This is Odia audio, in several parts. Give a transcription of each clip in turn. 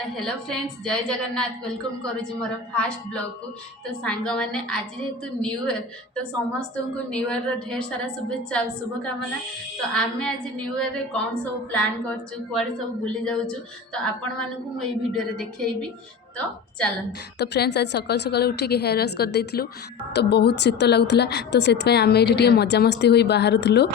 तो हेलो फ्रेंड्स, जय जगन्नाथ। वेलकम करुँच मोर फास्ट ब्लॉग को। तो सांग मैंने आज जेहेतु न्यू ईयर, तो समस्त को न्यू ईयर ढेर सारा शुभेच्छा और शुभकामना। तो आम आज न्यू ईयर रे कौन सब प्लान करुँ, कुआड़े सब बुली जाऊँ, तो आपण मानू मुझे वीडियो देखी। तो चलन। तो फ्रेंड्स, आज सकाल सकाल उठिक हेयर वाश कर देइथिलु, तो बहुत शीत लगुला। तो से आम ये मजामस्ती हुई बाहरुलु।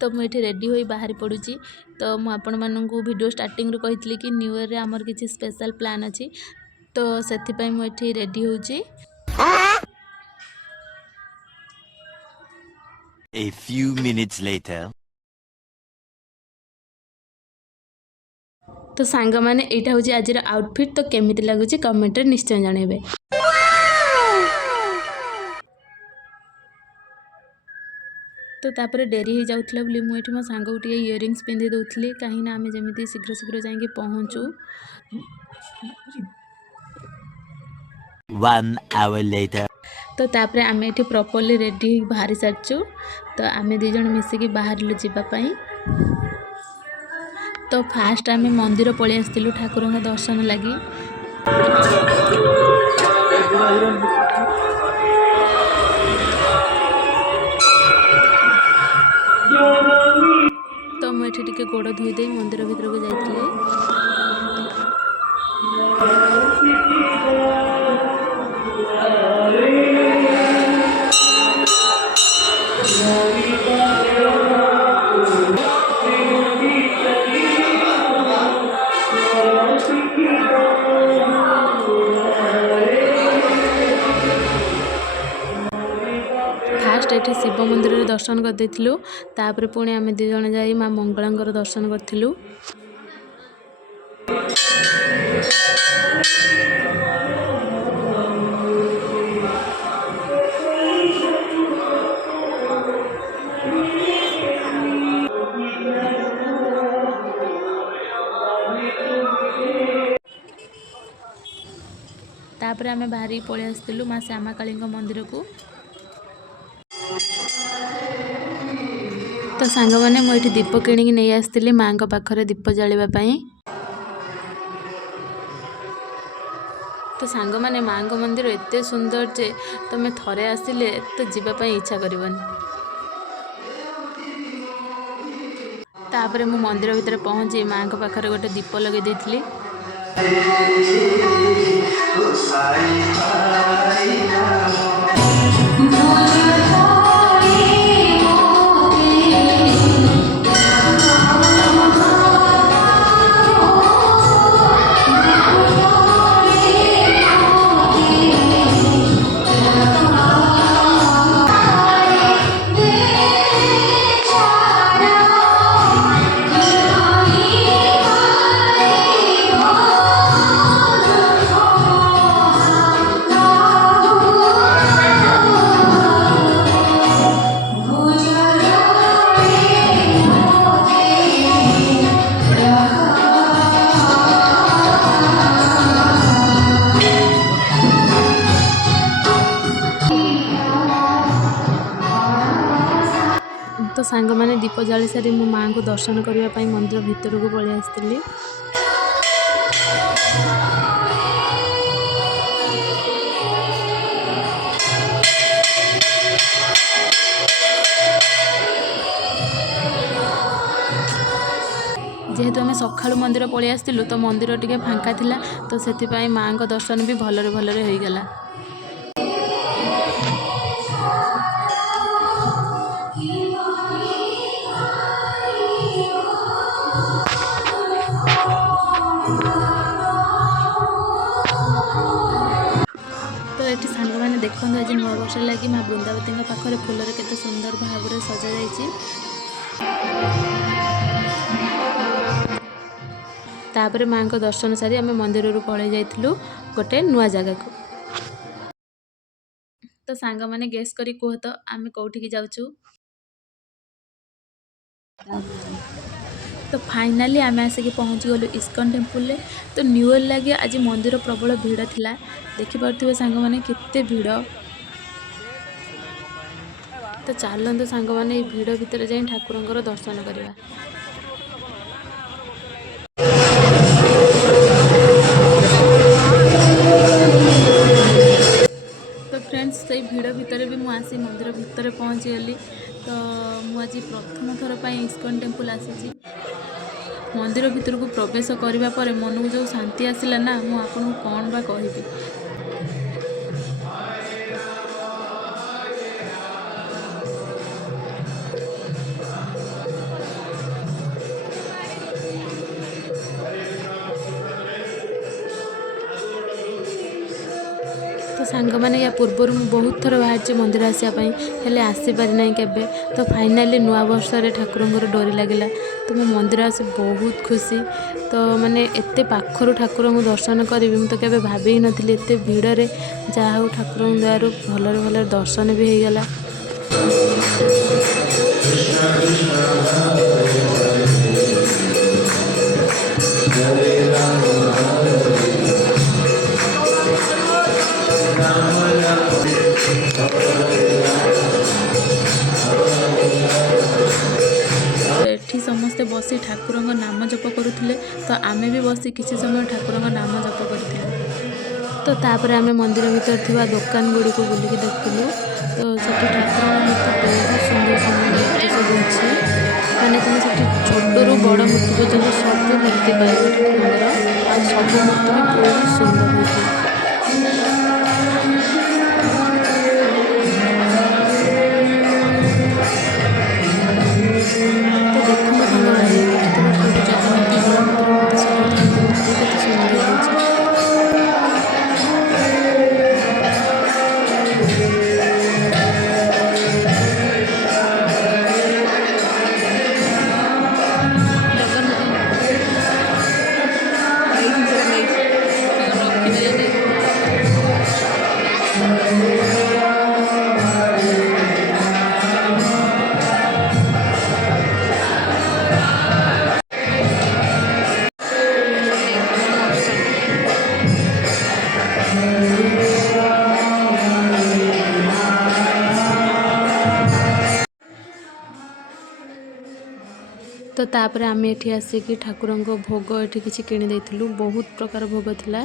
तो मुझे रेडी हो बाहरी पड़ुची। तो मुझे वीडियो स्टार्टिंग रू कही कि न्यू ईयर रे आमर किसी स्पेशल प्लान अच्छी, तो से मुझे रेडी होची। A few minutes later. तो सांग माने एटा होची आज आउटफिट। तो केमिति लागुची कमेंट रे निश्चय जणेबे। तो तापर डेरी हो जाऊला बोली मुझे मो सांग को इयरिंग्स पिंधि दौली, कहीं आम जमी शीघ्र शीघ्र जाकि पहुँचू। 1 hour later. तो तापर आम ये प्रॉपर्ली रेडी बाहरी सारचु। तो आम दी जन मिसिकी बाहर जावाई। तो फास्ट आम मंदिर पलि आसलु ठाकुर दर्शन लगी। तो मुझे टे गोड़ धोईदे मंदिर भीतर को जाइए। फास्ट ये शिव मंदिर रे दर्शन कर देथिलु। तापर पुणी आम दी जण जाई माँ मंगलांकर दर्शन करथिलु। तापर आम बाहरी पलि आसलु माँ श्यामा काली मंदिर को। तो सांग मैंने मुझे दीप किणिकी नहीं आसती माँ पाखरे दीप जावाई। तो सांग मैंने माँ मंदिर एत सुंदर जे तुम्हें थरे आसिले तो जीवाई इच्छा करबनी। तापर मु मंदिर भीतर पहुँची माँ पाखरे गोटे दीप लगे देइथिली। तो सांग मैंने दीप जाली सारी मो माँ को दर्शन करने मंदिर भीतर को पलि आसती। जेहेतु आम सकाळु मंदिर पलि आसलु तो मंदिर टे फांका थिला, तो से माँ को दर्शन भी भलरे भलरे हो गला। तो ये सांग मैंने देखते आज नव वर्ष लगी माँ बृंदावती पाखे फूलर केते सुंदर भाव में सजा जाइए। तापर माँ को दर्शन सारी आम मंदिर रू पलि जाइलु गोटे नुआ जगह को। तो सांग मैंने गेस करी कह तो आम कौटिकी जाऊँ। तो फाइनाली आम आसिक पहुँची गलु इस्कन टेम्पल। तो न्यू ईयर लगे आज मंदिर प्रबल भीड़ थिला। देखिपे सांग मैंने केते भीड़। तो चलते सांग मैंने भीड़ भितर जाई ठाकुरंकर दर्शन करवा। ଆଜି ପ୍ରଥମ ଥର ପାଇଁ ଇସ୍କନ ଟେମ୍ପଲ୍ ଆସିଛି। ମନ୍ଦିର ଭିତରକୁ ପ୍ରବେଶ କରିବା ପରେ ମନକୁ ଯେଉଁ ଶାନ୍ତି ଆସିଲା ନା, ମୁଁ ଆପଣଙ୍କୁ କ'ଣ ବା କହିବି। ତ ସାଙ୍ଗମାନେ ୟା ପୂର୍ବରୁ ମୁଁ ବହୁତ ଥର ବାହାରିଛି ମନ୍ଦିର ଆସିବା ପାଇଁ, ହେଲେ ଆସିପାରି ନାହିଁ କେବେ। ତ ଫାଇନାଲି ନୂଆ ବର୍ଷରେ ଠାକୁରଙ୍କର ଡୋରି ଲାଗିଲା, ତ ମୁଁ ମନ୍ଦିର ଆସି ବହୁତ ଖୁସି। ତ ମାନେ ଏତେ ପାଖରୁ ଠାକୁରଙ୍କୁ ଦର୍ଶନ କରିବି ମୁଁ ତ କେବେ ଭାବି ହିଁ ନଥିଲି। ଏତେ ଭିଡ଼ରେ ଯାହା ହଉ ଠାକୁରଙ୍କ ଦୟାରୁ ଭଲରେ ଭଲରେ ଦର୍ଶନ ବି ହେଇଗଲା। ଏଠି ସମସ୍ତେ ବସି ଠାକୁରଙ୍କ ନାମ ଜପ କରୁଥିଲେ, ତ ଆମେ ବି ବସି କିଛି ସମୟ ଠାକୁରଙ୍କ ନାମ ଜପ କରିଥିଲେ। ତ ତାପରେ ଆମେ ମନ୍ଦିର ଭିତରେ ଥିବା ଦୋକାନ ଗୁଡ଼ିକୁ ବୁଲିକି ଦେଖିଲୁ। ତ ସେଠି ଠାକୁରଙ୍କ ମୂର୍ତ୍ତି ବହୁତ ସୁନ୍ଦର ସୁନ୍ଦର ମୂର୍ତ୍ତି ସବୁ ଅଛି। ମାନେ ତୁମେ ସେଠି ଛୋଟରୁ ବଡ଼ ମୂର୍ତ୍ତି ପର୍ଯ୍ୟନ୍ତ ସବୁ ମୂର୍ତ୍ତି ପାଇବ ଠାକୁରଙ୍କର, ଆଉ ସବୁ ମୂର୍ତ୍ତି ବି ବହୁତ ସୁନ୍ଦର ହେଇଥିଲା। ତ ଦେଖନ୍ତୁ ସାଙ୍ଗମାନେ, ଏଠି ଥିବା ପ୍ରଭୁ ଜଗନ୍ନାଥ, ବଳଭଦ୍ର, ମାତା ସୁଭଦ୍ରାଙ୍କ ମୂର୍ତ୍ତି କେତେ ସୁନ୍ଦର ହେଇଛି। ତ ତାପରେ ଆମେ ଏଠି ଆସିକି ଠାକୁରଙ୍କ ଭୋଗ ଏଠି କିଛି କିଣି ଦେଇଥିଲୁ। ବହୁତ ପ୍ରକାର ଭୋଗ ଥିଲା,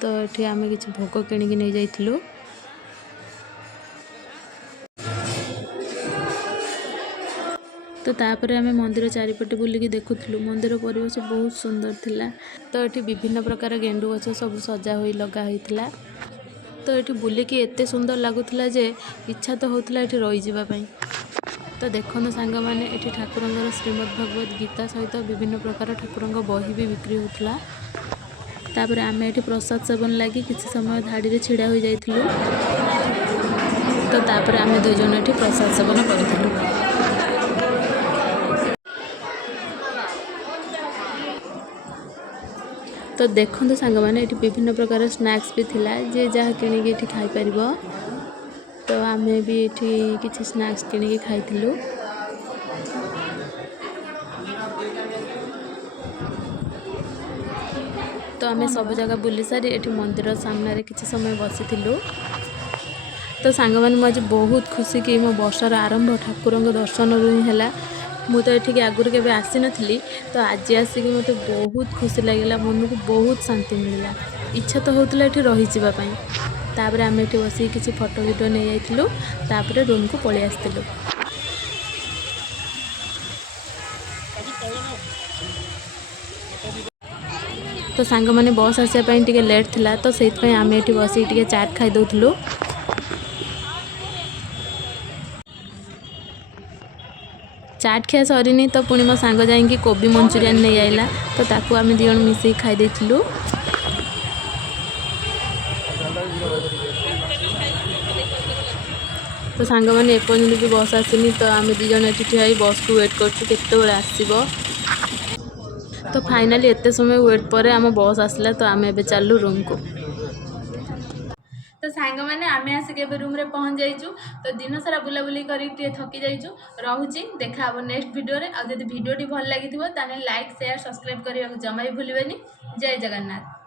ତ ଏଠି ଆମେ କିଛି ଭୋଗ କିଣିକି ନେଇ ଯାଇଥିଲୁ। ତ ତାପରେ ଆମେ ମନ୍ଦିର ଚାରିପଟେ ବୁଲିକି ଦେଖୁଥିଲୁ। ମନ୍ଦିର ପରିବେଶ ବହୁତ ସୁନ୍ଦର ଥିଲା। ତ ଏଠି ବିଭିନ୍ନ ପ୍ରକାର ଗେଣ୍ଡୁ ଗଛ ସବୁ ସଜା ହୋଇ ଲଗା ହୋଇଥିଲା। ତ ଏଠି ବୁଲିକି ଏତେ ସୁନ୍ଦର ଲାଗୁଥିଲା ଯେ ଇଚ୍ଛା ତ ହେଉଥିଲା ଏଠି ରହିଯିବା ପାଇଁ। ତ ଦେଖନ୍ତୁ ସାଙ୍ଗମାନେ, ଏଠି ଠାକୁରଙ୍କର ଶ୍ରୀମଦ୍ ଭଗବତ ଗୀତା ସହିତ ବିଭିନ୍ନ ପ୍ରକାର ଠାକୁରଙ୍କ ବହି ବି ବିକ୍ରି ହେଉଥିଲା। ତାପରେ ଆମେ ଏଠି ପ୍ରସାଦ ସେବନ ଲାଗି କିଛି ସମୟ ଧାଡ଼ିରେ ଛିଡ଼ା ହୋଇଯାଇଥିଲୁ। ତ ତାପରେ ଆମେ ଦୁଇ ଜଣ ଏଠି ପ୍ରସାଦ ସେବନ କରିଥିଲୁ। ତ ଦେଖନ୍ତୁ ସାଙ୍ଗମାନେ, ଏଠି ବିଭିନ୍ନ ପ୍ରକାର ସ୍ନାକ୍ସ ବି ଥିଲା, ଯିଏ ଯାହା କିଣିକି ଏଠି ଖାଇପାରିବ। ତ ଆମେ ବି ଏଠି କିଛି ସ୍ନାକ୍ସ କିଣିକି ଖାଇଥିଲୁ। ତ ଆମେ ସବୁ ଜାଗା ବୁଲି ସାରି ଏଠି ମନ୍ଦିର ସାମ୍ନାରେ କିଛି ସମୟ ବସିଥିଲୁ। ତ ସାଙ୍ଗମାନେ, ମୁଁ ଆଜି ବହୁତ ଖୁସି କି ମୋ ବର୍ଷର ଆରମ୍ଭ ଠାକୁରଙ୍କ ଦର୍ଶନରୁ ହିଁ ହେଲା। ମୁଁ ତ ଏଠିକି ଆଗରୁ କେବେ ଆସିନଥିଲି, ତ ଆଜି ଆସିକି ମୋତେ ବହୁତ ଖୁସି ଲାଗିଲା, ମନକୁ ବହୁତ ଶାନ୍ତି ମିଳିଲା। ଇଚ୍ଛା ତ ହେଉଥିଲା ଏଠି ରହିଯିବା ପାଇଁ। ତାପରେ ଆମେ ଏଠି ବସିକି କିଛି ଫଟୋ ଭିଡ଼ିଓ ନେଇଯାଇଥିଲୁ, ତାପରେ ରୁମ୍କୁ ପଳେଇ ଆସିଥିଲୁ। ତ ସାଙ୍ଗମାନେ, ବସ୍ ଆସିବା ପାଇଁ ଟିକେ ଲେଟ୍ ଥିଲା, ତ ସେଇଥିପାଇଁ ଆମେ ଏଠି ବସିକି ଟିକେ ଚାଟ୍ ଖାଇଦେଉଥିଲୁ। ଚାଟ୍ ଖିଆ ସରିନି, ତ ପୁଣି ମୋ ସାଙ୍ଗ ଯାଇକି କୋବି ମଞ୍ଚୁରିଆନ୍ ନେଇ ଆଇଲା, ତ ତାକୁ ଆମେ ଦୁଇ ଜଣ ମିଶିକି ଖାଇ ଦେଇଥିଲୁ। ତ ସାଙ୍ଗମାନେ, ଏପର୍ଯ୍ୟନ୍ତ ବି ବସ୍ ଆସିନି, ତ ଆମେ ଦୁଇ ଜଣ ଏଠି ଠିଆ ହେଇ ବସ୍କୁ ୱେଟ୍ କରୁଛୁ କେତେବେଳେ ଆସିବ। ତ ଫାଇନାଲି ଏତେ ସମୟ ୱେଟ୍ ପରେ ଆମ ବସ୍ ଆସିଲା, ତ ଆମେ ଏବେ ଚାଲୁ ରୁମ୍କୁ। ତ ସାଙ୍ଗମାନେ, ଆମେ ଆସିକି ଏବେ ରୁମ୍ରେ ପହଞ୍ଚି ଯାଇଛୁ। ତ ଦିନ ସାରା ବୁଲାବୁଲି କରିକି ଟିକେ ଥକି ଯାଇଛୁ। ରହୁଛି, ଦେଖା ହେବ ନେକ୍ସଟ ଭିଡ଼ିଓରେ। ଆଉ ଯଦି ଭିଡ଼ିଓଟି ଭଲ ଲାଗିଥିବ ତାହେଲେ ଲାଇକ୍, ସେୟାର, ସବସ୍କ୍ରାଇବ୍ କରିବାକୁ ଜମା ବି ଭୁଲିବେନି। ଜୟ ଜଗନ୍ନାଥ।